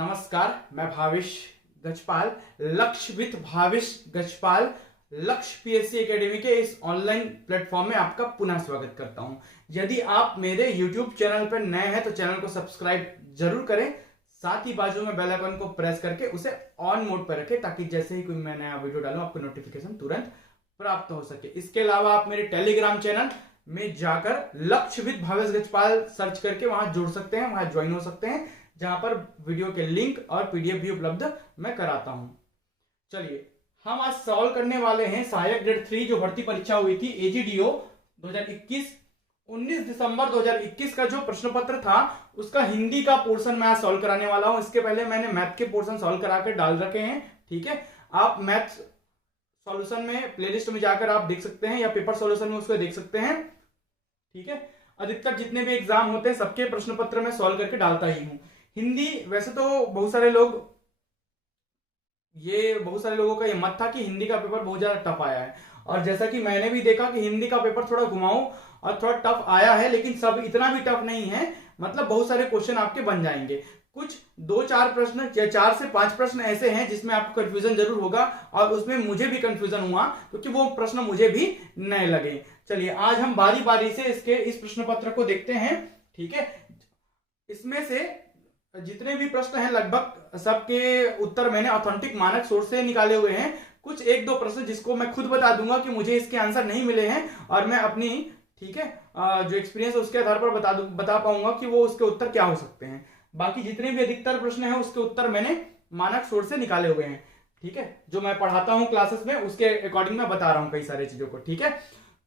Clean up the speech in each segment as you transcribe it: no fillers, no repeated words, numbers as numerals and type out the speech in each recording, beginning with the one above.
नमस्कार, मैं भावेश गजपाल, लक्ष्य विद भावेश गजपाल, लक्ष्य पीएससी एकेडमी के इस ऑनलाइन प्लेटफॉर्म में आपका पुनः स्वागत करता हूं। यदि आप मेरे YouTube चैनल पर नए हैं तो चैनल को सब्सक्राइब जरूर करें, साथ ही बाजू में बेल आइकन को प्रेस करके उसे ऑन मोड पर रखें ताकि जैसे ही कोई मैं नया वीडियो डालूं आपको नोटिफिकेशन तुरंत प्राप्त हो सके। इसके अलावा आप मेरे टेलीग्राम चैनल में जाकर लक्ष्य विद भावेश गजपाल सर्च करके वहां जुड़ सकते हैं, वहां ज्वाइन हो सकते हैं, जहां पर वीडियो के लिंक और पीडीएफ भी उपलब्ध मैं कराता हूं। चलिए हम आज सॉल्व करने वाले हैं सहायक ग्रेड 3 जो भर्ती परीक्षा हुई थी एजीडीओ 2021 19 दिसंबर 2021 का जो प्रश्न पत्र था उसका हिंदी का पोर्शन मैं आज सॉल्व कराने वाला हूं। इसके पहले मैंने मैथ के पोर्शन सॉल्व करा कर डाल रखे हैं, ठीक है। आप मैथ सॉल्यूशन में प्लेलिस्ट में जाकर आप देख सकते हैं या पेपर सॉल्यूशन में उसको देख सकते हैं, ठीक है। अधिकतर जितने भी एग्जाम होते हैं सबके प्रश्न पत्र में सॉल्व करके डालता ही हूं। हिंदी वैसे तो बहुत सारे लोगों का ये मत था कि हिंदी का पेपर बहुत ज्यादा टफ आया है, और जैसा कि मैंने भी देखा कि हिंदी का पेपर थोड़ा घुमाऊ और थोड़ा टफ आया है, लेकिन सब इतना भी टफ नहीं है। मतलब बहुत सारे क्वेश्चन आपके बन जाएंगे। कुछ 2-4 प्रश्न या 4 से 5 प्रश्न ऐसे हैं जिसमें आपको कंफ्यूजन जरूर होगा, और उसमें मुझे भी कंफ्यूजन हुआ क्योंकि वो प्रश्न मुझे भी नए लगे। चलिए आज हम बारी बारी से इस प्रश्न पत्र को देखते हैं, ठीक है। इसमें से जितने भी प्रश्न हैं लगभग सबके उत्तर मैंने ऑथेंटिक मानक सोर्स से निकाले हुए हैं। कुछ 1-2 प्रश्न जिसको मैं खुद बता दूंगा कि मुझे इसके आंसर नहीं मिले हैं और मैं अपनी, ठीक है, जो एक्सपीरियंस है उसके आधार पर बता पाऊंगा कि वो उसके उत्तर क्या हो सकते हैं। बाकी जितने भी अधिकतर प्रश्न हैं उसके उत्तर मैंने मानक सोर्स से निकाले हुए हैं, ठीक है। जो मैं पढ़ाता हूं क्लासेस में उसके अकॉर्डिंग मैं बता रहा हूं कई सारी चीजों को, ठीक है।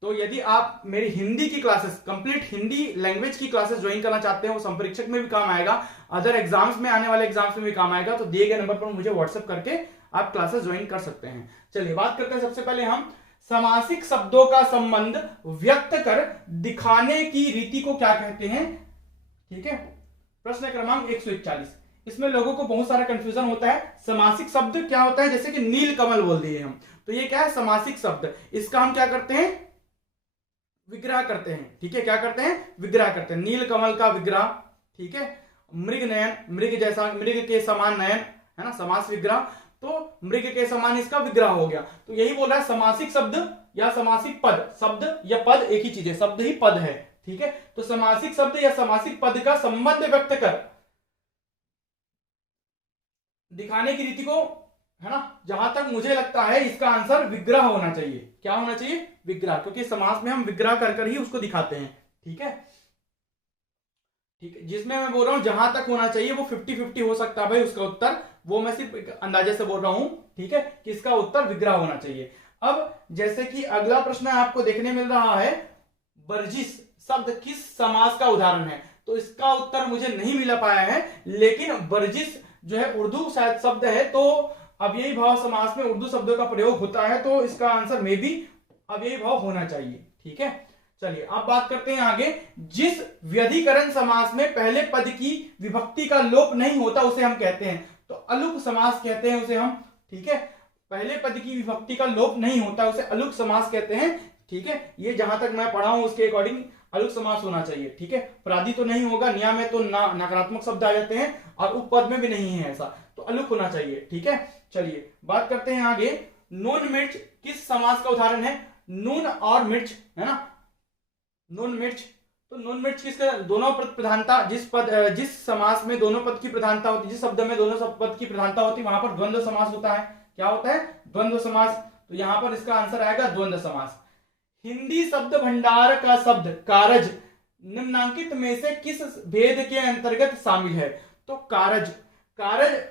तो यदि आप मेरी हिंदी की क्लासेस, कंप्लीट हिंदी लैंग्वेज की क्लासेस ज्वाइन करना चाहते हैं, वो संपरीक्षक में भी काम आएगा, अदर एग्जाम्स में आने वाले एग्जाम्स में भी काम आएगा, तो दिए गए नंबर पर मुझे व्हाट्सएप करके आप क्लासेस ज्वाइन कर सकते हैं। चलिए बात करते हैं सबसे पहले हम समासिक शब्दों का संबंध व्यक्त कर दिखाने की रीति को क्या कहते हैं, ठीक है। प्रश्न क्रमांक 141। इसमें लोगों को बहुत सारा कंफ्यूजन होता है। समासिक शब्द क्या होता है, जैसे कि नील कमल बोल दिए हम, तो ये क्या है समासिक शब्द। इसका हम क्या करते हैं, विग्रह करते हैं, ठीक है। क्या करते हैं, विग्रह करते हैं। नील कमल का विग्रह, ठीक है। मृग नयन, मृग जैसा, मृग के समान नयन, है ना, समास विग्रह, तो मृग के समान इसका विग्रह हो गया। तो यही बोल रहा है समासिक शब्द या समासिक पद, शब्द या पद एक ही चीज है, शब्द ही पद है, ठीक है। तो समासिक शब्द या समासिक पद का संबंध व्यक्त कर दिखाने की रीति को, है ना, जहां तक मुझे लगता है इसका आंसर विग्रह होना चाहिए। क्या होना चाहिए, विग्रह, क्योंकि समास में हम विग्रह कर ही उसको दिखाते हैं, ठीक है। ठीक है, जिसमें मैं बोल रहा हूं जहां तक होना चाहिए वो 50-50 हो सकता है भाई उसका उत्तर, वो मैं सिर्फ अंदाजे से बोल रहा हूं, ठीक है, कि इसका उत्तर विग्रह होना चाहिए। अब जैसे कि अगला प्रश्न आपको देखने मिल रहा है, वर्जिश शब्द किस समास का उदाहरण है, तो इसका उत्तर मुझे नहीं मिल पाया है, लेकिन वर्जिश जो है उर्दू शायद शब्द है, तो अव्ययी भाव समास में उर्दू शब्दों का प्रयोग होता है, तो इसका आंसर में भी अव्ययी भाव होना चाहिए, ठीक है। चलिए अब बात करते हैं आगे। जिस व्यधिकरण समास में पहले पद की विभक्ति का लोप नहीं होता उसे हम कहते हैं, तो अलुक समास कहते हैं उसे हम, ठीक है। पहले पद की विभक्ति का लोप नहीं होता उसे अलुक समास कहते हैं, ठीक है। ये जहां तक मैं पढ़ा हूं उसके अकॉर्डिंग अलुक समास होना चाहिए, ठीक है। प्रादि तो नहीं होगा, निया में तो नकारात्मक शब्द आ जाते हैं, और उपपद में भी नहीं है ऐसा, तो अलुक होना चाहिए, ठीक है। चलिए बात करते हैं आगे। नून मिर्च किस समास का उदाहरण है, नून और मिर्च, है ना, नून मिर्च, तो नून मिर्च किसका, दोनों पद प्रधानता, जिस समास में दोनों पद की प्रधानता होती, जिस शब्द में दोनों पद की प्रधानता होती वहां पर द्वंद्व समास होता है। क्या होता है, द्वंद्व समास, तो यहां पर इसका आंसर आएगा द्वंद्व समास। हिंदी शब्द भंडार का शब्द कारज निम्नांकित में से किस भेद के अंतर्गत शामिल है, तो कारज, कारज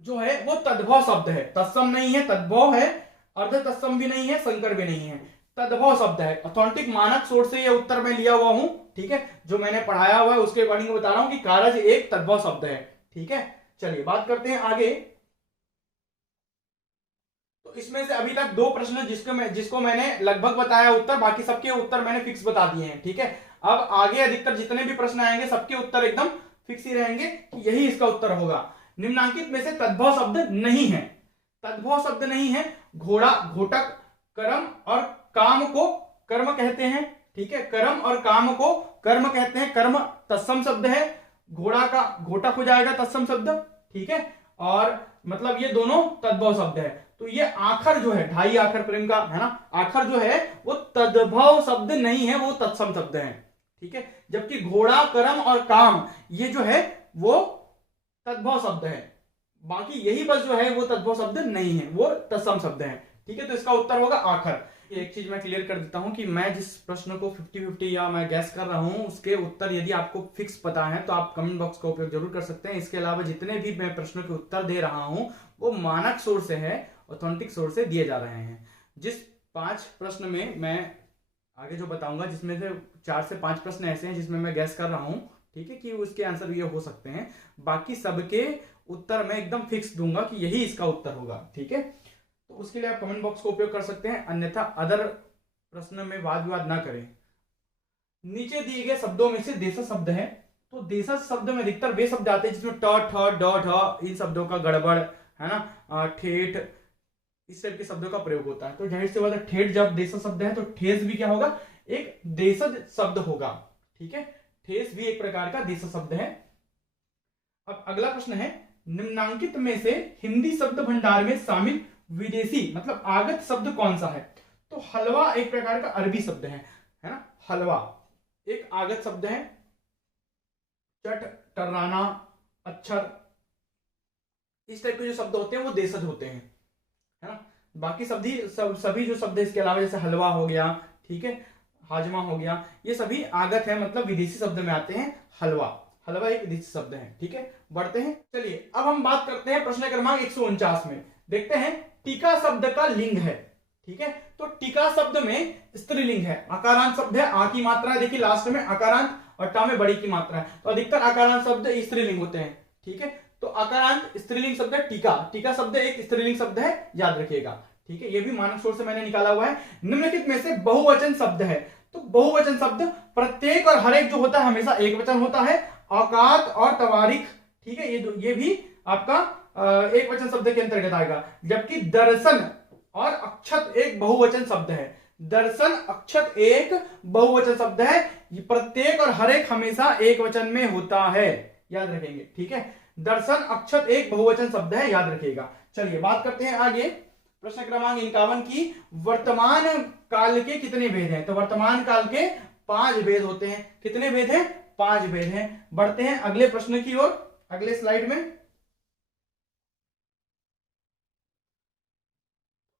जो है वो तद्भव शब्द है, तत्सम नहीं है, तद्भव है, अर्ध तत्सम भी नहीं है, संकर भी नहीं है, तद्भव शब्द है। ऑथेंटिक मानक सोर्स से ये उत्तर मैं लिया हुआ हूं, ठीक है, जो मैंने पढ़ाया हुआ है उसके अकॉर्डिंग बता रहा हूं कि कारज एक तद्भव शब्द है, ठीक है। चलिए बात करते हैं आगे। तो इसमें से अभी तक 2 प्रश्न जिसको मैंने लगभग बताया उत्तर, बाकी सबके उत्तर मैंने फिक्स बता दिए हैं, ठीक है। अब आगे अधिकतर जितने भी प्रश्न आएंगे सबके उत्तर एकदम फिक्स ही रहेंगे कि यही इसका उत्तर होगा। निम्नांकित में से तद्भव शब्द नहीं है, तद्भव शब्द नहीं है। घोड़ा, घोटक, कर्म और काम को कर्म कहते हैं, ठीक है, कर्म और काम को कर्म कहते हैं। कर्म तत्सम शब्द है, घोड़ा का घोटक हो जाएगा तत्सम शब्द, ठीक है, और मतलब ये दोनों तद्भव शब्द है। तो ये आखर जो है, ढाई आखर प्रेम का है ना, आखर जो है वो तद्भव शब्द नहीं है, वो तत्सम शब्द है, ठीक है। जबकि घोड़ा, करम और काम ये जो है वो तद्भव शब्द है, बाकी यही बस जो है वो तद्भव शब्द नहीं है, वो तत्सम शब्द है, ठीक है। तो इसका उत्तर होगा आखर। एक चीज मैं क्लियर कर देता हूं कि मैं जिस प्रश्न को 50-50 या मैं गैस कर रहा हूं उसके उत्तर यदि आपको फिक्स पता है तो आप कमेंट बॉक्स का उपयोग जरूर कर सकते हैं। इसके अलावा जितने भी मैं प्रश्नों के उत्तर दे रहा हूं वो मानक सोर्स से है, ऑथेंटिक सोर्स से दिए जा रहे हैं। जिस 5 प्रश्न में मैं आगे जो बताऊंगा, जिसमें से 4 से 5 प्रश्न ऐसे हैं जिसमें मैं गैस कर रहा हूं, ठीक है, कि उसके आंसर ये हो सकते हैं, बाकी सबके उत्तर मैं एकदम फिक्स दूंगा कि यही इसका उत्तर होगा, ठीक है। तो उसके लिए आप कमेंट बॉक्स का उपयोग कर सकते हैं, अन्यथा अदर प्रश्न में वाद विवाद ना करें। नीचे दिए गए शब्दों में से देशज शब्द है, तो देशज शब्द में अधिकतर वे शब्द आते हैं जिसमें ट, ठ, ड, ढ इन शब्दों का गड़बड़ है ना, ठेठ इस टाइप के शब्दों का प्रयोग होता है। तो जाहिर सी बात है ठेठ जब देशज शब्द है तो ठेस भी क्या होगा, एक देशज शब्द होगा, ठीक है। ठेस भी एक प्रकार का देशज शब्द है। अब अगला प्रश्न है, निम्नांकित में से हिंदी शब्द भंडार में शामिल विदेशी मतलब आगत शब्द कौन सा है? तो हलवा एक प्रकार का अरबी शब्द है ना, हलवा एक आगत शब्द है। चट, टर्राना, अक्षर इस टाइप के जो शब्द होते हैं वो देशज होते हैं, है ना। बाकी सभी जो शब्द है इसके अलावा जैसे हलवा हो गया, ठीक है, हाजमा हो गया, ये सभी आगत है मतलब विदेशी शब्द में आते हैं। हलवा एक विदेशी शब्द है, ठीक है। बढ़ते हैं, चलिए अब हम बात करते हैं प्रश्न क्रमांक 149 में। देखते हैं टीका शब्द का लिंग है, ठीक है। तो टीका शब्द में स्त्रीलिंग है, आकारांत शब्द है, आ की मात्रा है, देखिए लास्ट में आकारांत और टा में बड़ी की मात्रा है, तो अधिकतर आकारांत शब्द स्त्रीलिंग होते हैं, ठीक है। तो आकारांत स्त्रीलिंग शब्द है टीका, टीका शब्द एक स्त्रीलिंग शब्द है, याद रखिएगा, ठीक है। ये भी मानक सोर्स से मैंने निकाला हुआ है। निम्नलिखित में से बहुवचन शब्द है, तो बहुवचन शब्द प्रत्येक और हर एक जो होता है हमेशा एक वचन होता है। औकात और तवारीख, ठीक है, ये भी आपका एक वचन शब्द के अंतर्गत आएगा। जबकि दर्शन और अक्षत एक बहुवचन शब्द है, दर्शन अक्षत एक बहुवचन शब्द है, प्रत्येक और हर एक हमेशा एक वचन में होता है, याद रखेंगे, ठीक है। दर्शन अक्षत एक बहुवचन शब्द है, याद रखिएगा। चलिए बात करते हैं आगे प्रश्न क्रमांक 51 की। वर्तमान काल के कितने भेद हैं? तो वर्तमान काल के 5 भेद होते हैं। कितने भेद हैं? 5 भेद हैं। बढ़ते हैं अगले प्रश्न की ओर, अगले स्लाइड में।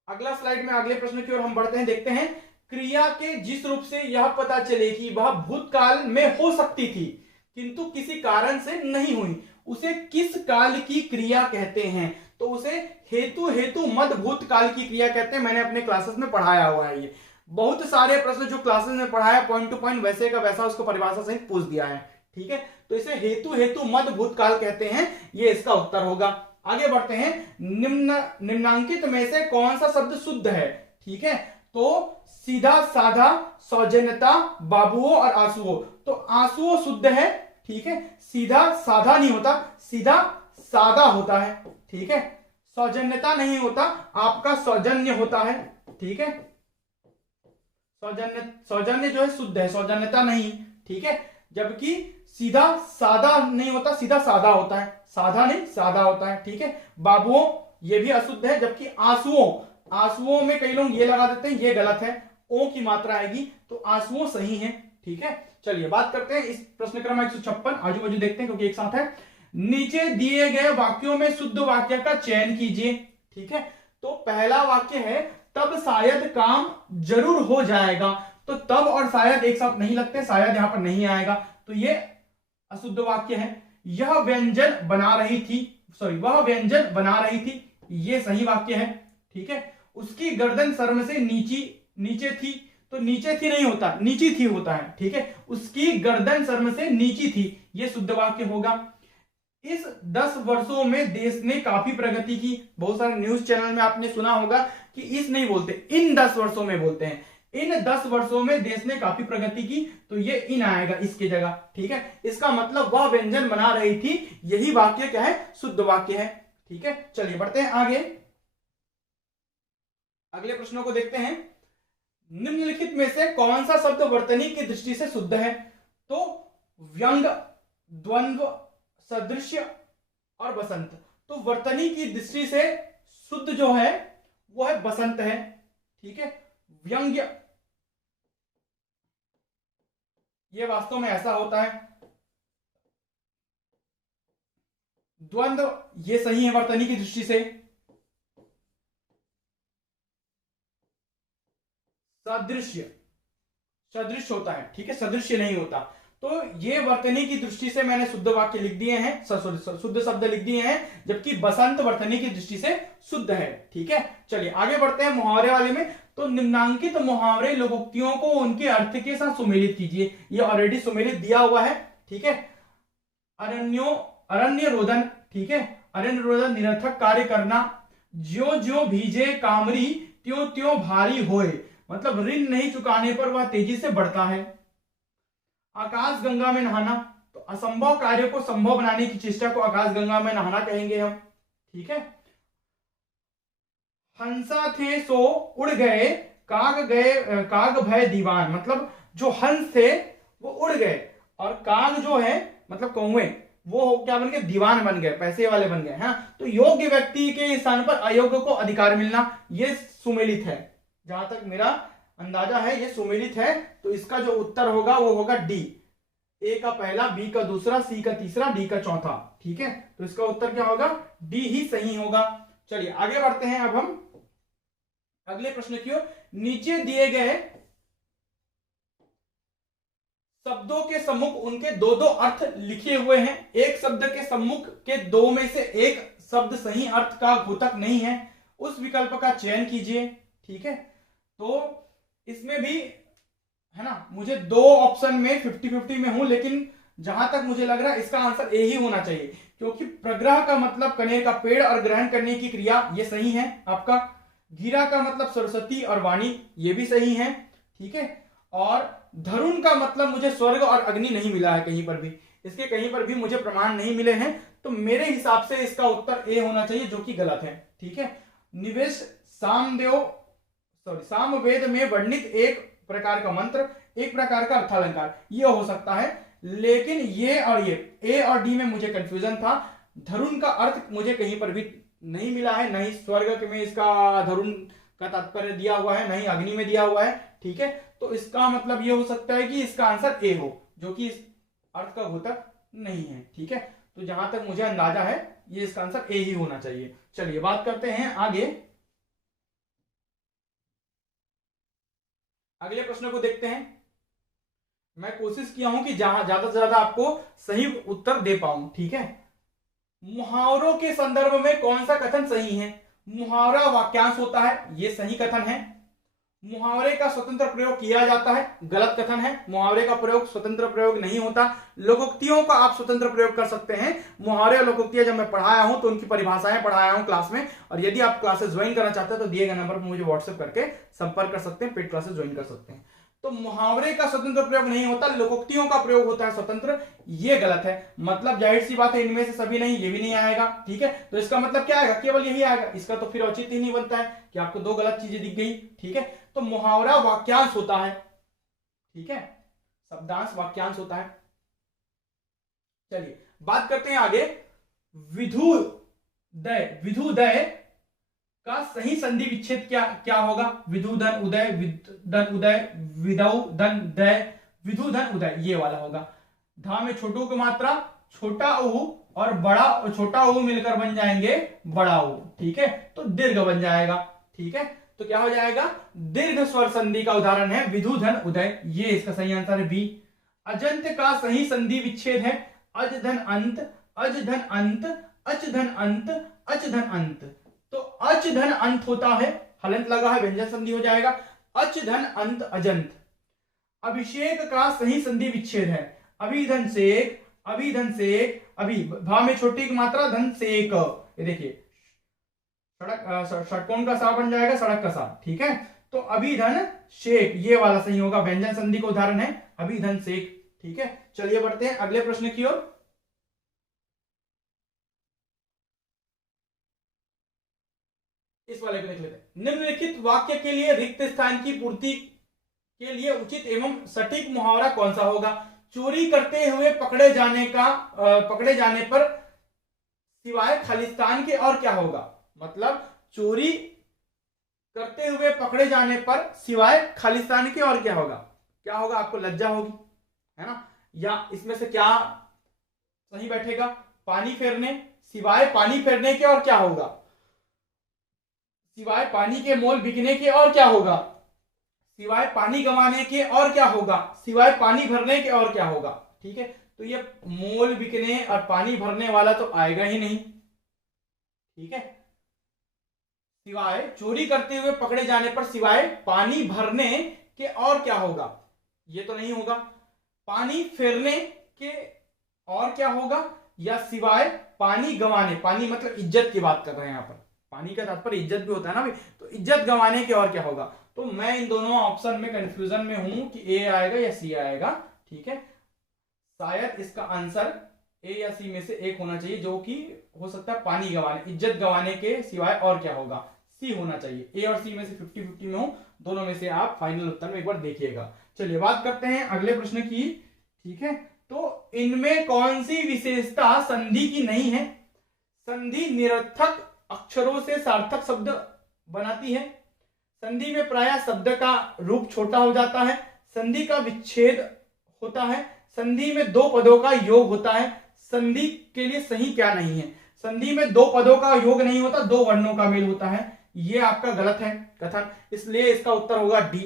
अगला स्लाइड में अगले प्रश्न की ओर हम बढ़ते हैं। देखते हैं, क्रिया के जिस रूप से यह पता चले कि वह भूतकाल में हो सकती थी किंतु किसी कारण से नहीं हुई, उसे किस काल की क्रिया कहते हैं? तो उसे हेतु मद भूतकाल की क्रिया कहते हैं। मैंने अपने क्लासेस में पढ़ाया हुआ है, ये बहुत सारे प्रश्न जो क्लासेस में पढ़ाया पॉइंट टू पॉइंट वैसे का वैसा उसको परिभाषा सहित पूछ दिया है, ठीक है। तो इसे हेतु मद भूतकाल कहते हैं, ये इसका उत्तर होगा। आगे बढ़ते हैं, निम्नांकित में से कौन सा शब्द शुद्ध है? ठीक है, तो सीधा, साधा, सौजन्यता, बाबुओं और आंसुओं। तो आंसुओं शुद्ध है, ठीक है। सीधा साधा नहीं होता, सीधा सादा होता है, ठीक है। सौजन्यता नहीं होता, आपका सौजन्य होता है, ठीक है। सौजन्य जो है शुद्ध है, सौजन्यता नहीं, ठीक है। जबकि सीधा सादा नहीं होता, सीधा सादा होता है, साधा नहीं सादा होता है, ठीक है। बाबुओं ये भी अशुद्ध है। जबकि आंसुओं में कई लोग ये लगा देते हैं, ये गलत है, ओ की मात्रा आएगी, तो आंसुओं सही है, ठीक है। चलिए बात करते हैं इस प्रश्न क्रमांक 156, आजू बाजू देखते हैं क्योंकि एक साथ है। नीचे दिए गए वाक्यों में शुद्ध वाक्य का चयन कीजिए, ठीक है। तो पहला वाक्य है, तब शायद काम जरूर हो जाएगा। तो तब और शायद एक साथ नहीं लगते, शायद यहां पर नहीं आएगा, तो ये अशुद्ध वाक्य है। यह व्यंजन बना रही थी, सॉरी वह व्यंजन बना रही थी, ये सही वाक्य है, ठीक है। उसकी गर्दन शर्म से नीचे थी, तो नीचे थी नहीं होता, नीची थी होता है, ठीक है। उसकी गर्दन शर्म से नीची थी, ये शुद्ध वाक्य होगा। इस 10 वर्षों में देश ने काफी प्रगति की। बहुत सारे न्यूज चैनल में आपने सुना होगा कि इस नहीं बोलते, इन 10 वर्षों में बोलते हैं। इन 10 वर्षों में देश ने काफी प्रगति की, तो ये इन आएगा इसकी जगह, ठीक है। इसका मतलब वह व्यंजन बना रही थी, यही वाक्य क्या है? शुद्ध वाक्य है, ठीक है। चलिए बढ़ते हैं आगे, अगले प्रश्नों को देखते हैं। निम्नलिखित में से कौन सा शब्द वर्तनी की दृष्टि से शुद्ध है? तो व्यंग, द्वंद्व, सदृश्य और बसंत। तो वर्तनी की दृष्टि से शुद्ध जो है वो है बसंत है, ठीक है। व्यंग्य, ये वास्तव में ऐसा होता है। द्वंद्व, ये सही है वर्तनी की दृष्टि से। सदृश्य, सदृश होता है, ठीक है, सदृश्य नहीं होता। तो ये वर्तनी की दृष्टि से मैंने शुद्ध वाक्य लिख दिए हैं, शुद्ध शब्द लिख दिए हैं, जबकि बसंत वर्तनी की दृष्टि से शुद्ध है, ठीक है। चलिए आगे बढ़ते हैं मुहावरे वाले में। तो निम्नांकित मुहावरे लोकोक्तियों को उनके अर्थ के साथ सुमेलित कीजिए। ये ऑलरेडी सुमेलित दिया हुआ है, ठीक है। अरण्य रोदन, ठीक है, अरण्य रोदन निरर्थक कार्य करना। ज्यो ज्यो भीजे कामरी त्यों त्यों भारी होए, मतलब ऋण नहीं चुकाने पर वह तेजी से बढ़ता है। आकाश गंगा में नहाना, तो असंभव कार्य को संभव बनाने की चेष्टा को आकाश गंगा में नहाना कहेंगे हम, ठीक है। हंसा थे सो उड़ गए, काग भय दीवान, मतलब जो हंस थे वो उड़ गए और काग जो है मतलब कौवे, वो क्या बन गए, दीवान बन गए, पैसे वाले बन गए। हाँ, तो योग्य व्यक्ति के स्थान पर अयोग्य को अधिकार मिलना, ये सुमेलित है। जहां तक मेरा अंदाजा है ये सुमेलित है। तो इसका जो उत्तर होगा वो होगा डी। ए का पहला, बी का दूसरा, सी का तीसरा, डी का चौथा, ठीक है। तो इसका उत्तर क्या होगा, डी ही सही होगा। चलिए आगे बढ़ते हैं अब हम अगले प्रश्न की ओर। नीचे दिए गए शब्दों के सम्मुख उनके दो दो अर्थ लिखे हुए हैं। एक शब्द के सम्मुख के दो में से एक शब्द सही अर्थ का घोतक नहीं है, उस विकल्प का चयन कीजिए, ठीक है। तो इसमें भी है ना, मुझे दो ऑप्शन में 50-50 में हूं, लेकिन जहां तक मुझे लग रहा है इसका आंसर ए ही होना चाहिए, क्योंकि प्रग्रह का मतलब कनेर का पेड़ और ग्रहण करने की क्रिया, ये सही है आपका। गीरा का मतलब सरस्वती और वाणी, ये भी सही है, ठीक है। और धरुण का मतलब मुझे स्वर्ग और अग्नि नहीं मिला है कहीं पर भी, इसके कहीं पर भी मुझे प्रमाण नहीं मिले हैं। तो मेरे हिसाब से इसका उत्तर ए होना चाहिए, जो कि गलत है, ठीक है। निवेश सामवेद में वर्णित एक प्रकार का मंत्र, एक प्रकार का अर्थालंकार, ये हो सकता है। लेकिन ये और ये ए और डी में मुझे कंफ्यूजन था। धरुण का अर्थ मुझे कहीं पर भी नहीं मिला है, नहीं स्वर्ग में इसका धरुण का तात्पर्य दिया हुआ है, नहीं अग्नि में दिया हुआ है, ठीक है। तो इसका मतलब ये हो सकता है कि इसका आंसर ए हो, जो कि इस अर्थ का घोतक नहीं है, ठीक है। तो जहां तक मुझे अंदाजा है ये इसका आंसर ए ही होना चाहिए। चलिए बात करते हैं आगे, अगले प्रश्न को देखते हैं। मैं कोशिश किया हूं कि जहां ज्यादा से ज्यादा आपको सही उत्तर दे पाऊं, ठीक है। मुहावरों के संदर्भ में कौन सा कथन सही है? मुहावरा वाक्यांश होता है, यह सही कथन है। मुहावरे का स्वतंत्र प्रयोग किया जाता है, गलत कथन है। मुहावरे का प्रयोग स्वतंत्र प्रयोग नहीं होता। लोकोक्तियों का आप स्वतंत्र प्रयोग कर सकते हैं। मुहावरे और लोकोक्तियां जब मैं पढ़ाया हूं तो उनकी परिभाषाएं पढ़ाया हूं क्लास में। और यदि आप क्लासेस ज्वाइन करना चाहते हैं तो दिए गए नंबर पर मुझे व्हाट्सएप करके संपर्क कर सकते हैं, पेड क्लासेस ज्वाइन कर सकते हैं। तो मुहावरे का स्वतंत्र प्रयोग नहीं होता, लोकोक्तियों का प्रयोग होता है स्वतंत्र, ये गलत है। मतलब जाहिर सी बात है इनमें से सभी नहीं, ये भी नहीं आएगा, ठीक है। तो इसका मतलब क्या आएगा, केवल यही आएगा। इसका तो फिर औचित्य ही नहीं बनता है कि आपको दो गलत चीजें दिख गई, ठीक है। तो मुहावरा वाक्यांश होता है, ठीक है, शब्दांश वाक्यांश होता है। चलिए बात करते हैं आगे। विधुदय का सही संधि विच्छेद क्या होगा? विधुधन उदय, विधन उदय, विदौधन दय, विधुधन उदय, ये वाला होगा। धा में छोटू की मात्रा, छोटा ऊ और बड़ा, छोटा ऊ मिलकर बन जाएंगे बड़ा ऊ, ठीक है। तो दीर्घ बन जाएगा, ठीक है। तो क्या हो जाएगा, दीर्घ स्वर संधि का उदाहरण है विधुधन उदय, ये इसका सही आंसर है बी। अजंत का सही संधि विच्छेद है अज धन अंत, अज धन अंत, अच धन अंत, अच धन अंत। तो अच धन अंत होता है, हलंत लगा है, व्यंजन संधि हो जाएगा अच धन अंत अजंत। अभिषेक का सही संधि विच्छेद है अभिधन सेक, अभिधन सेक, अभी भा में छोटी की मात्रा, धन सेक, ये देखिए सड़क, षटकोण का सा बन जाएगा सड़क का सा, ठीक है। तो अभिधन शेक, ये वाला सही होगा, व्यंजन संधि का उदाहरण है अभिधन सेक, ठीक है। चलिए बढ़ते हैं अगले प्रश्न की ओर। इस वाले को देख लेते हैं। निम्नलिखित वाक्य के लिए रिक्त स्थान की पूर्ति के लिए उचित एवं सटीक मुहावरा कौन सा होगा? चोरी करते हुए पकड़े जाने पर सिवाय खालिस्तान के और क्या होगा, मतलब चोरी करते हुए पकड़े जाने पर सिवाय खालिस्तान के और क्या होगा, क्या होगा, आपको लज्जा होगी, है ना। या इसमें से क्या सही बैठेगा, पानी फेरने, सिवाय पानी फेरने के और क्या होगा, सिवाय पानी के मोल बिकने के और क्या होगा, सिवाय पानी गंवाने के और क्या होगा, सिवाय पानी भरने के और क्या होगा। ठीक है, तो ये मोल बिकने और पानी भरने वाला तो आएगा ही नहीं। ठीक है, सिवाय चोरी करते हुए पकड़े जाने पर सिवाय पानी भरने के और क्या होगा, ये तो नहीं होगा। पानी फेरने के और क्या होगा, या सिवाय पानी गंवाने, पानी मतलब इज्जत की बात कर रहे हैं यहाँ पर, पानी का तात्पर्य इज्जत भी होता है ना भाई, तो इज्जत गंवाने के और क्या होगा। तो मैं इन दोनों ऑप्शन में कंफ्यूजन में हूं कि ए आएगा या सी आएगा। ठीक है, शायद इसका आंसर ए या सी में से एक होना चाहिए, जो कि हो सकता है पानी गंवाने, इज्जत गंवाने के सिवाय और क्या होगा, सी होना चाहिए। ए और सी में से 50-50 में हो, दोनों में से आप फाइनल उत्तर में एक बार देखिएगा। चलिए बात करते हैं अगले प्रश्न की। ठीक है, तो इनमें कौन सी विशेषता संधि की नहीं है। संधि निरर्थक अक्षरों से सार्थक शब्द बनाती है, संधि में प्रायः शब्द का रूप छोटा हो जाता है, संधि का विच्छेद होता है, संधि में दो पदों का योग होता है। संधि के लिए सही क्या नहीं है, संधि में दो पदों का योग नहीं होता, दो वर्णों का मेल होता है, ये आपका गलत है कथन, इसलिए इसका उत्तर होगा डी।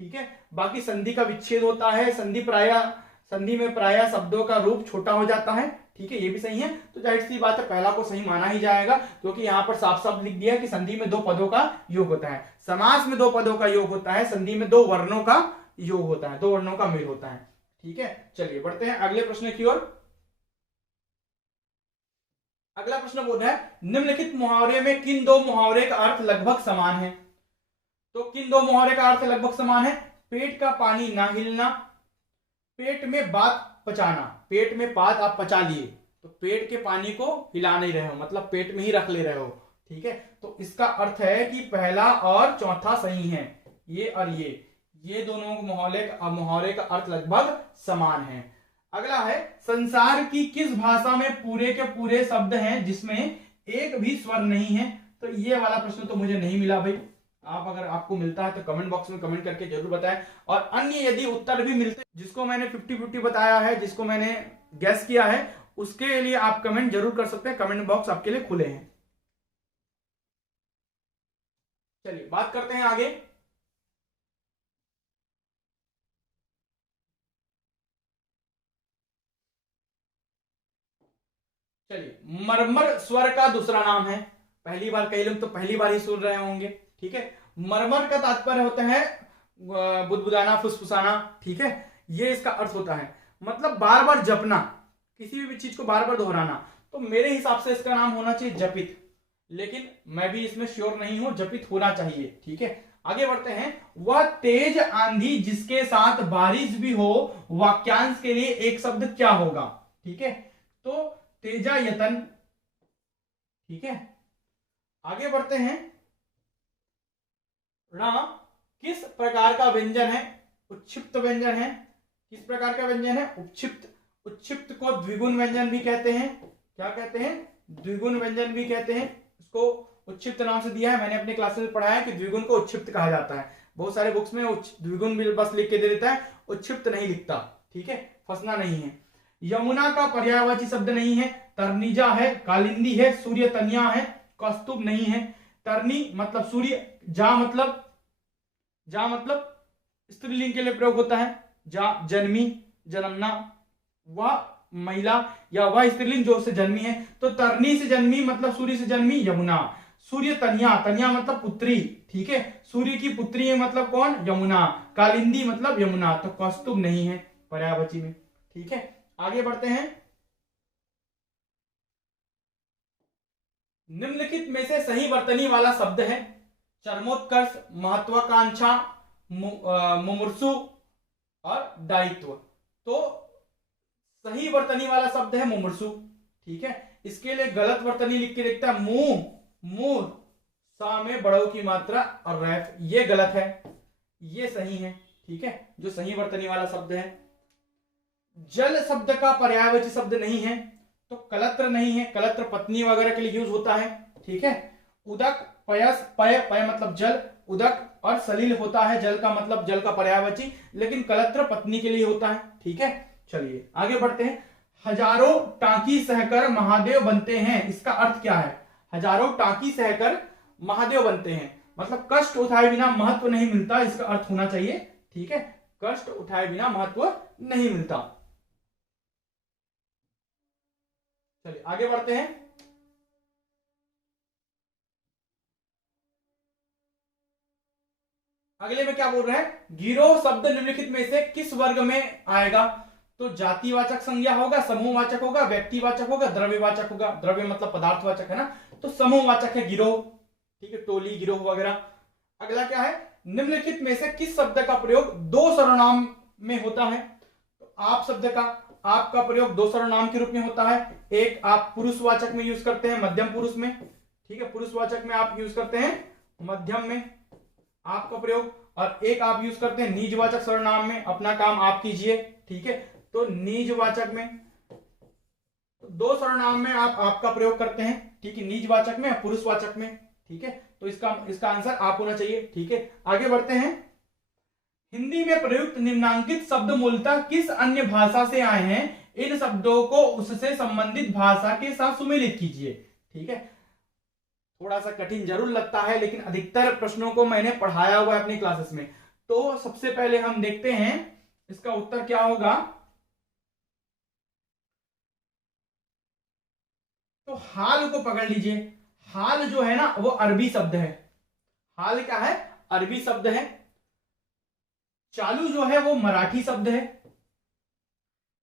ठीक है, बाकी संधि का विच्छेद होता है, संधि में प्रायः शब्दों का रूप छोटा हो जाता है। ठीक है, ये भी सही है, तो जाहिर सी बात है पहला को सही माना ही जाएगा, क्योंकि यहां पर साफ साफ लिख दिया कि संधि में दो पदों का योग होता है, समास में दो पदों का योग होता है, संधि में दो वर्णों का योग होता है, दो वर्णों का मेल होता है। ठीक है, चलिए बढ़ते हैं अगले प्रश्न की ओर। अगला प्रश्न बोल रहा है निम्नलिखित मुहावरे में किन दो मुहावरे का अर्थ लगभग समान है। तो किन दो मुहावरे का अर्थ लगभग समान है, पेट का पानी ना हिलना, पेट में बात पचाना। पेट में बात आप पचा लिए, तो पेट के पानी को हिला नहीं रहे हो, मतलब पेट में ही रख ले रहे हो। ठीक है, तो इसका अर्थ है कि पहला और चौथा सही है, ये और ये दोनों मुहावरे का अर्थ लगभग समान है। अगला है संसार की किस भाषा में पूरे के पूरे शब्द हैं जिसमें एक भी स्वर नहीं है। तो ये वाला प्रश्न तो मुझे नहीं मिला भाई, आप अगर आपको मिलता है तो कमेंट बॉक्स में कमेंट करके जरूर बताएं, और अन्य यदि उत्तर भी मिलते जिसको मैंने 50-50 बताया है, जिसको मैंने गैस किया है, उसके लिए आप कमेंट जरूर कर सकते हैं, कमेंट बॉक्स आपके लिए खुले हैं। चलिए बात करते हैं आगे। चलिए मरमर स्वर का दूसरा नाम है, पहली बार कई लोग तो पहली बार ही सुन रहे होंगे। ठीक है, मरमर का तात्पर्य होता है बुदबुदाना, फुसफुसाना। ठीक है, ये इसका अर्थ होता है, मतलब बार बार जपना, किसी भी चीज को बार बार दोहराना। तो मेरे हिसाब से इसका नाम होना चाहिए जपित, लेकिन मैं भी इसमें श्योर नहीं हूं, जपित होना चाहिए। ठीक है, आगे बढ़ते हैं। वह तेज आंधी जिसके साथ बारिश भी हो, वाक्यांश के लिए एक शब्द क्या होगा। ठीक है, तो तेजायतन। ठीक है, आगे बढ़ते हैं। ण किस प्रकार का व्यंजन है, उत्क्षिप्त व्यंजन है। किस प्रकार का व्यंजन है, उत्क्षिप्त। उत्क्षिप्त को द्विगुण व्यंजन भी कहते हैं, क्या कहते हैं, द्विगुण व्यंजन भी कहते हैं। इसको उत्क्षिप्त नाम से दिया है, मैंने अपने क्लास में पढ़ा है कि द्विगुण को उत्क्षिप्त कहा जाता है। बहुत सारे बुक्स में द्विगुण भी बस लिख के दे देता है, उत्क्षिप्त नहीं लिखता। ठीक है, फंसना नहीं है। यमुना का पर्यायवाची शब्द नहीं है, तरनीजा है, कालिंदी है, सूर्य तनिया है, कौस्तुभ नहीं है। तरनी मतलब सूर्य, जा मतलब स्त्रीलिंग के लिए प्रयोग होता है, जा जन्मी, जन्मना, वह महिला या वह स्त्रीलिंग जो उससे जन्मी है, तो तरनी से जन्मी मतलब सूर्य से जन्मी यमुना। सूर्य तनिया, तनिया मतलब पुत्री। ठीक है, सूर्य की पुत्री है मतलब कौन, यमुना। कालिंदी मतलब यमुना, तो कौस्तुभ नहीं है पर्यायवाची में। ठीक है, आगे बढ़ते हैं। निम्नलिखित में से सही वर्तनी वाला शब्द है चरमोत्कर्ष, महत्वाकांक्षा, मुमूर्षु और दायित्व। तो सही वर्तनी वाला शब्द है मुमूर्षु। ठीक है, इसके लिए गलत वर्तनी लिख के देखता है मुंह, मूर, सा में बड़ों की मात्रा और रैफ, ये गलत है, ये सही है। ठीक है, जो सही वर्तनी वाला शब्द है। जल शब्द का पर्यायवाची शब्द नहीं है, तो कलत्र नहीं है, कलत्र पत्नी वगैरह के लिए यूज होता है, ठीक है। उदक, पयस, पय, पय मतलब जल, उदक और सलील होता है जल का मतलब जल का पर्यायवाची, लेकिन कलत्र पत्नी के लिए होता है, ठीक है। चलिए आगे बढ़ते हैं। हजारों टांकी सहकर महादेव बनते हैं, इसका अर्थ क्या है? हजारों टांकी सहकर महादेव बनते हैं मतलब कष्ट उठाए बिना महत्व नहीं मिलता, इसका अर्थ होना चाहिए, ठीक है। कष्ट उठाए बिना महत्व नहीं मिलता। चलिए आगे बढ़ते हैं। अगले में क्या बोल रहे हैं? गिरोह शब्द निम्नलिखित में से किस वर्ग में आएगा? तो जातिवाचक संज्ञा होगा, समूहवाचक होगा, व्यक्तिवाचक होगा, द्रव्यवाचक होगा। द्रव्य मतलब पदार्थवाचक है ना, तो समूहवाचक है गिरोह, ठीक है, टोली, गिरोह वगैरह। अगला क्या है? निम्नलिखित में से किस शब्द का प्रयोग दो सर्वनाम में होता है? तो आप शब्द का, आपका प्रयोग दो सर्वनाम के रूप में होता है। एक आप पुरुषवाचक में यूज करते हैं, मध्यम पुरुष में, ठीक है, पुरुषवाचक में आप यूज करते हैं मध्यम में आपका प्रयोग, और एक आप यूज करते हैं निजवाचक सर्वनाम में, अपना काम आप कीजिए, ठीक है। तो निजवाचक में, तो दो सर्वनाम में आप आपका प्रयोग करते हैं, ठीक है, निजवाचक में, पुरुषवाचक में, ठीक है। तो इसका आंसर आप होना चाहिए, ठीक है। आगे बढ़ते हैं। हिंदी में प्रयुक्त निम्नांकित शब्द मूलतः किस अन्य भाषा से आए हैं? इन शब्दों को उससे संबंधित भाषा के साथ सुमेलित कीजिए, ठीक है। थोड़ा सा कठिन जरूर लगता है, लेकिन अधिकतर प्रश्नों को मैंने पढ़ाया हुआ है अपनी क्लासेस में। तो सबसे पहले हम देखते हैं इसका उत्तर क्या होगा। तो हाल को पकड़ लीजिए। हाल जो है ना वो अरबी शब्द है। हाल क्या है? अरबी शब्द है। चालू जो है वो मराठी शब्द है।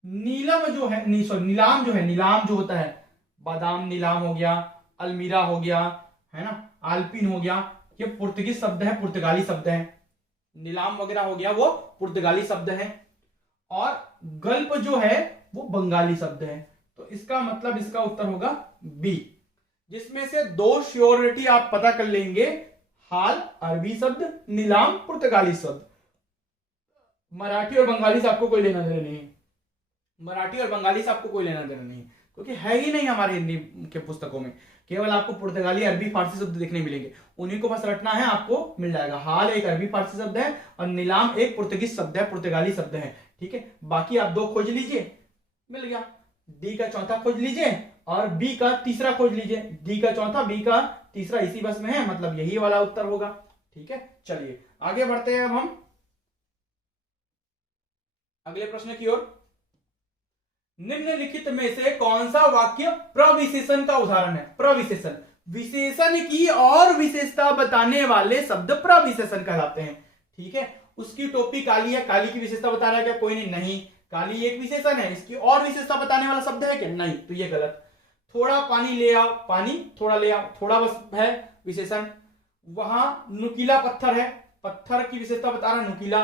नीलम जो है, नीलाम जो है, नीलाम जो होता है, बादाम नीलाम हो गया, अलमीरा हो गया, है ना, आल्पिन हो गया, ये पुर्तगीज शब्द है, पुर्तगाली शब्द है। नीलाम वगैरह हो गया वो पुर्तगाली शब्द है। और गल्प जो है वो बंगाली शब्द है। तो इसका मतलब इसका उत्तर होगा बी, जिसमें से दो श्योरिटी आप पता कर लेंगे। हाल अरबी शब्द, नीलाम पुर्तगाली शब्द। मराठी और बंगाली से आपको कोई लेना देना नहीं है, मराठी और बंगाली से आपको कोई लेना देना नहीं है, क्योंकि है ही नहीं हमारे हिंदी के पुस्तकों में। केवल आपको पुर्तगाली, अरबी, फारसी शब्द देखने मिलेंगे, उन्हीं को बस रटना है, आपको मिल जाएगा। हाल एक अरबी फारसी शब्द है और नीलाम एक पुर्तगीज शब्द है, पुर्तगाली शब्द है, ठीक है। बाकी आप दो खोज लीजिए, मिल गया। डी का चौथा खोज लीजिए और बी का तीसरा खोज लीजिए। डी का चौथा, बी का तीसरा इसी बस में है, मतलब यही वाला उत्तर होगा, ठीक है। चलिए आगे बढ़ते हैं अब हम अगले प्रश्न की ओर। निम्नलिखित में से कौन सा वाक्य प्रविशेषण का उदाहरण है? प्रविशेषण, विशेषण की और विशेषता बताने वाले शब्द प्रविशेषण कहलाते हैं, ठीक है। उसकी टोपी काली है, काली की विशेषता बता रहा है क्या? कोई नहीं, काली एक विशेषण है, इसकी और विशेषता बताने वाला शब्द है क्या? नहीं, तो ये गलत। थोड़ा पानी ले आओ, पानी थोड़ा ले आओ, थोड़ा बस है विशेषण। वहां नुकीला पत्थर है, पत्थर की विशेषता बता रहा, नुकीला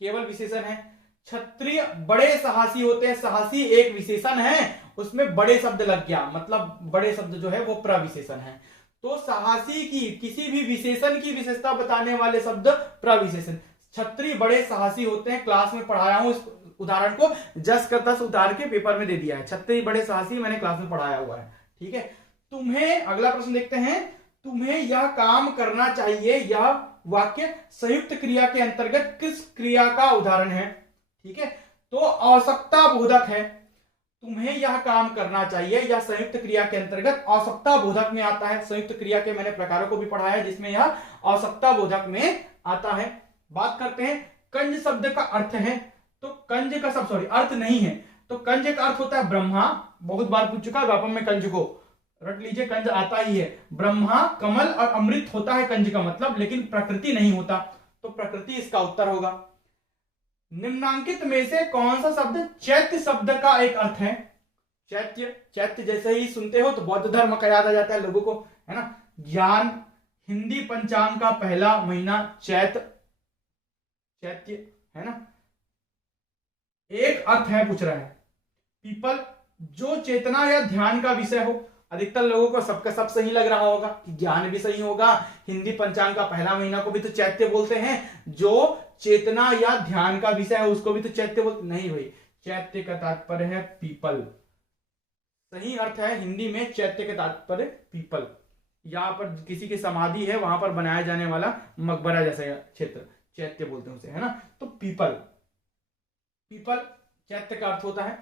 केवल विशेषण है। क्षत्रिय बड़े साहसी होते हैं, साहसी एक विशेषण है, उसमें बड़े शब्द लग गया, मतलब बड़े शब्द जो है वो प्रविशेषण है। तो साहसी की किसी भी विशेषण की विशेषता बताने वाले शब्द प्रविशेषण। क्षत्रिय बड़े साहसी होते हैं, क्लास में पढ़ाया हूं इस उदाहरण को, जस का तस उतार के पेपर में दे दिया है। क्षत्रिय बड़े साहसी मैंने क्लास में पढ़ाया हुआ है, ठीक है। तुम्हें, अगला प्रश्न देखते हैं। तुम्हें यह काम करना चाहिए, यह वाक्य संयुक्त क्रिया के अंतर्गत किस क्रिया का उदाहरण है? ठीक है, तो आवश्यकता बोधक है। तुम्हें यह काम करना चाहिए, यह संयुक्त क्रिया के अंतर्गत आवश्यकता बोधक में आता है। संयुक्त क्रिया के मैंने प्रकारों को भी पढ़ाया है, जिसमें यह आवश्यकता बोधक में आता है। बात करते हैं कंज शब्द का अर्थ है, तो कंज का सब, सॉरी, अर्थ नहीं है, तो कंज का अर्थ होता है ब्रह्मा। बहुत बार पूछ चुका है व्यापम में, कंज को रट लीजिए, कंज आता ही है। ब्रह्मा, कमल और अमृत होता है कंज का मतलब, लेकिन प्रकृति नहीं होता, तो प्रकृति इसका उत्तर होगा। निम्नांकित में से कौन सा शब्द चैत्य शब्द का एक अर्थ है? चैत्य, चैत्य जैसे ही सुनते हो तो बौद्ध धर्म का याद आ जाता है लोगों को, है ना। ज्ञान, हिंदी पंचांग का पहला महीना चैत्र, चैत्य, है ना। एक अर्थ है पूछ रहा है। पीपल, जो चेतना या ध्यान का विषय हो। अधिकतर लोगों को सबका सब सही लग रहा होगा कि ज्ञान भी सही होगा, हिंदी पंचांग का पहला महीना को भी तो चैत्य बोलते हैं, जो चेतना या ध्यान का विषय है उसको भी तो चैत्य बोलते। नहीं भाई, चैत्य का तात्पर्य है पीपल। सही अर्थ है हिंदी में चैत्य का तात्पर्य पीपल। यहाँ पर किसी की समाधि है, वहां पर बनाया जाने वाला मकबरा जैसा क्षेत्र चैत्य बोलते हैं उसे, है ना। तो पीपल, पीपल चैत्य का अर्थ होता है।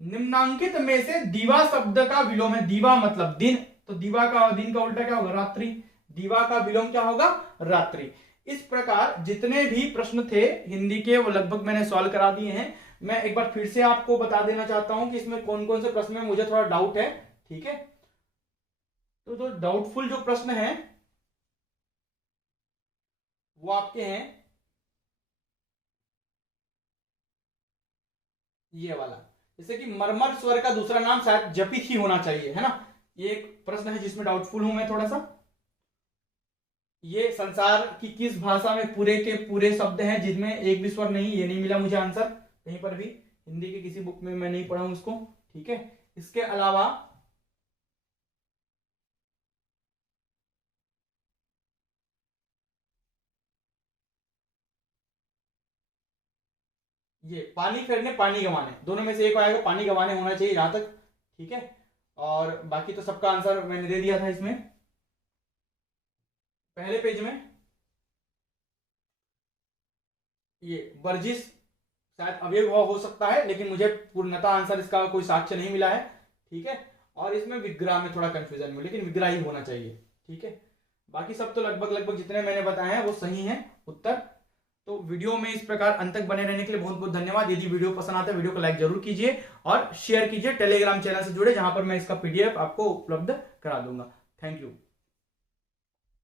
निम्नांकित में से दीवा शब्द का विलोम है, दीवा मतलब दिन, तो दीवा का, दिन का उल्टा क्या होगा, रात्रि। दीवा का विलोम क्या होगा, रात्रि। इस प्रकार जितने भी प्रश्न थे हिंदी के वो लगभग मैंने सॉल्व करा दिए हैं। मैं एक बार फिर से आपको बता देना चाहता हूं कि इसमें कौन कौन से प्रश्न में मुझे थोड़ा डाउट है, ठीक है। तो जो डाउटफुल जो प्रश्न है वो आपके हैं ये वाला, जैसे कि मरमर स्वर का दूसरा नाम शायद जपित ही होना चाहिए, है ना। ये एक प्रश्न है जिसमें डाउटफुल हूं मैं थोड़ा सा। ये संसार की किस भाषा में पूरे के पूरे शब्द हैं जिनमें एक भी स्वर नहीं, ये नहीं मिला मुझे आंसर कहीं पर भी, हिंदी के किसी बुक में मैं नहीं पढ़ा हूं इसको, ठीक है। इसके अलावा ये पानी फेरने पानी गंवाने, दोनों में से एक आएगा, पानी गंवाने होना चाहिए जहां तक, ठीक है। और बाकी तो सबका आंसर मैंने दे दिया था इसमें पहले पेज में। ये वर्जिश शायद अव्ययभाव हो सकता है, लेकिन मुझे पूर्णतः आंसर इसका कोई साक्ष्य नहीं मिला है, ठीक है। और इसमें विग्रह में थोड़ा कंफ्यूजन में, लेकिन विग्रह ही होना चाहिए, ठीक है। बाकी सब तो लगभग लगभग जितने मैंने बताए हैं वो सही हैं उत्तर। तो वीडियो में इस प्रकार अंत तक बने रहने के लिए बहुत बहुत धन्यवाद। यदि वीडियो पसंद आता है वीडियो को लाइक जरूर कीजिए और शेयर कीजिए। टेलीग्राम चैनल से जुड़े जहां पर मैं इसका PDF आपको उपलब्ध करा दूंगा। Thank you.